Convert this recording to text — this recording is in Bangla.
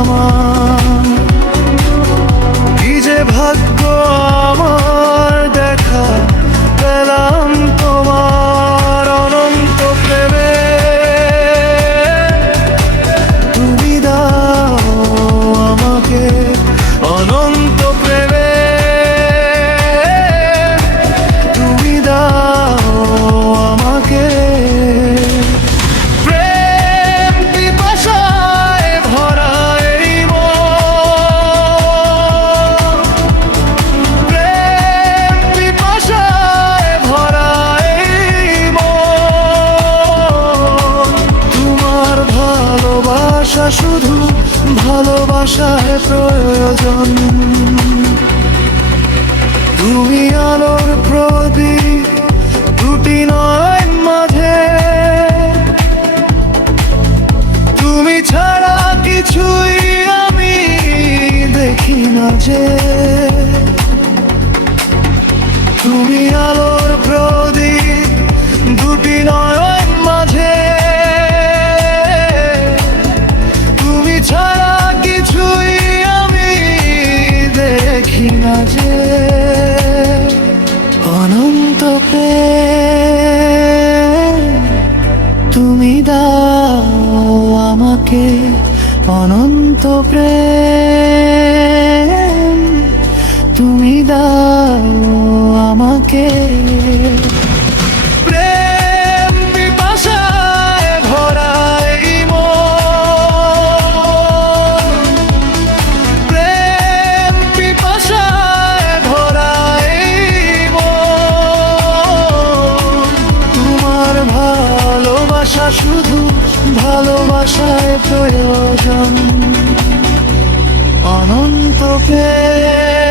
আমার। কি যে ভাগ্য আমার, দেখা পেলাম তোমার অনন্ত প্রেমে। তুমি দাও আমাকে অনন্ত প্রেমে, তুমি দাও আমাকে। প্রেম পিপাসায় ভরা এই মন, প্রেম পিপাসায় ভরা এই মন। তোমার ভালোবাসা শুধু ভালোবাসায় প্রয়োজন। তুমি আলোর প্রদীপ দুটি নয়ন মাঝে, তুমি ছাড়া কিছুই আমি দেখি না যে। তুমি আলোর প্রদীপ দুটি নয়ন মাঝে, তুমি ছাড়া কিছুই আমি দেখি না যে। অনন্ত প্রেম তুমি দাও আমাকে, অনন্ত প্রেম তুমি দাও আমাকে। প্রেম পিপাসায় ভরা এই মন, প্রেম পিপাসায় ভরা এই মন। তোমার ভালোবাসা শুধু ভালোবাসায় প্রয়োজন। অনন্ত প্রেম।